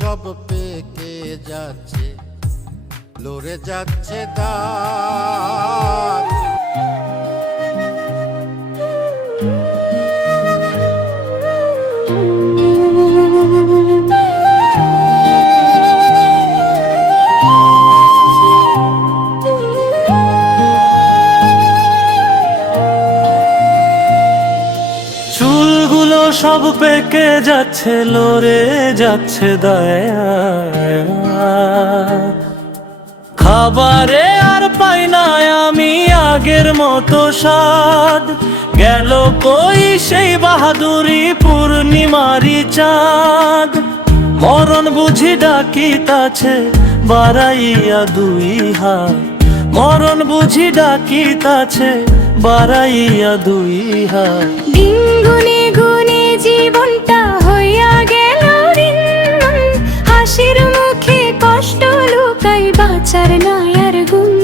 সব পেকে যাচ্ছে, লড়ে যাচ্ছে দাঁত। চুলগুলো সব পেকে যাচ্ছে, লড়ে যাচ্ছে দায়। খাবারে আর পাই না আমি আগের মতো স্বাদ, গেল কই সেই বাহাদুরি পূর্ণিমারি চাঁদ। মরণ বুঝি ডাকিতাছে বাড়াইয়া দুই হাত, মরণ বুঝি ডাকিতাছে বাড়াইয়া দুই হাত। দিন গুনে গুনে জীবনটা হইয়া গেল ঋণ, হাসির মুখে কষ্ট লুকাই বাঁচার নয়ার গুণ।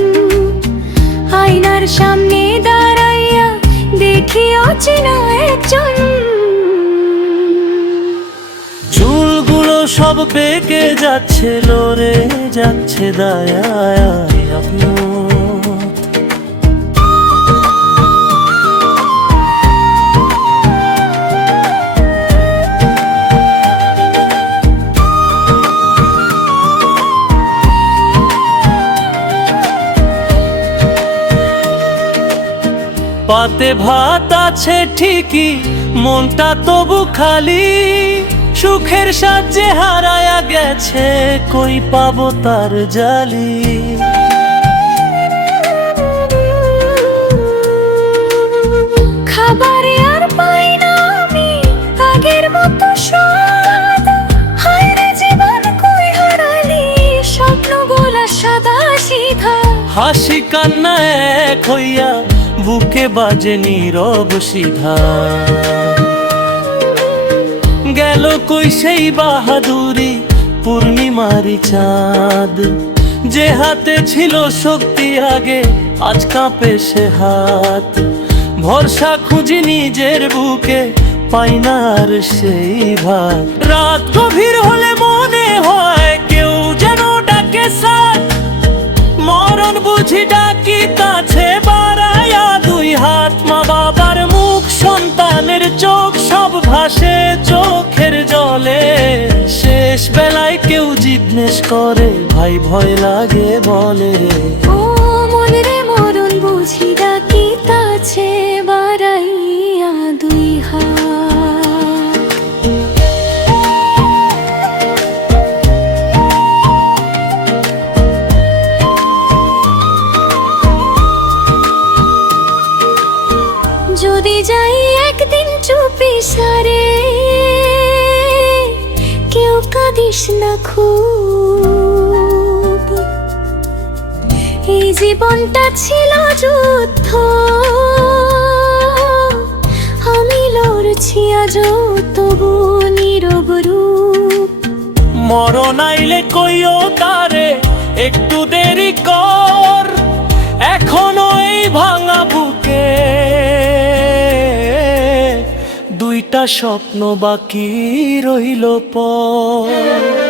আয়নার সামনে দাঁড়াইয়া দেখি অচেনা একজন। চুলগুলো সব পেকে যাচ্ছে, লড়ে যাচ্ছে দায়ায় আপন। পাতে ভাত আছে ঠিকই, মনটা তবু খালি। সুখের সাহায্যে হারায়া গেছে, কই পাবো তার জালি। খাবারে আর পাই না আমি আগের মতো স্বাদ, হায় রে জীবন কই হারালি স্বপ্নগুলা সাদা সিধা। হাসি কান্না এক হইয়া বুকে বাজে নীরব সিধা। গেল কই সেই বাহাদুরি পূর্ণিমারি চাঁদ, যে হাতে ছিল শক্তি আগে আজ কাঁপে সে হাত। ভরসা খুঁজি নিজের বুকে পাই না আর সেই ভাত। রাত গভীর হলে মনে হয় কেউ যেন ডাকে সাথ, মরণ বুঝি ডাকিতাছে বাড়াইয়া দুই হাত। মা বাবার মুখ, সন্তানের চোখ সব ভাসে চোখের জলে। শেষ বেলায় কেউ জিজ্ঞেস করে ভাই ভয় লাগে বলে। ও মন রে মরণ বুঝি ডাকিতাছে বাড়াইয়া দুই হাত। যদি যাই একদিন চুপি সারে, কেউ কাঁদিস না খুব। এই জীবনটা ছিল যুদ্ধ, আমি লড়ছি আজ তবু নীরব রূপ। মরণ আইলে কইও তারে একটু দেরি কর, এখনো এই ভাঙা বুকে দুইটা স্বপ্ন বাকি রইল পর।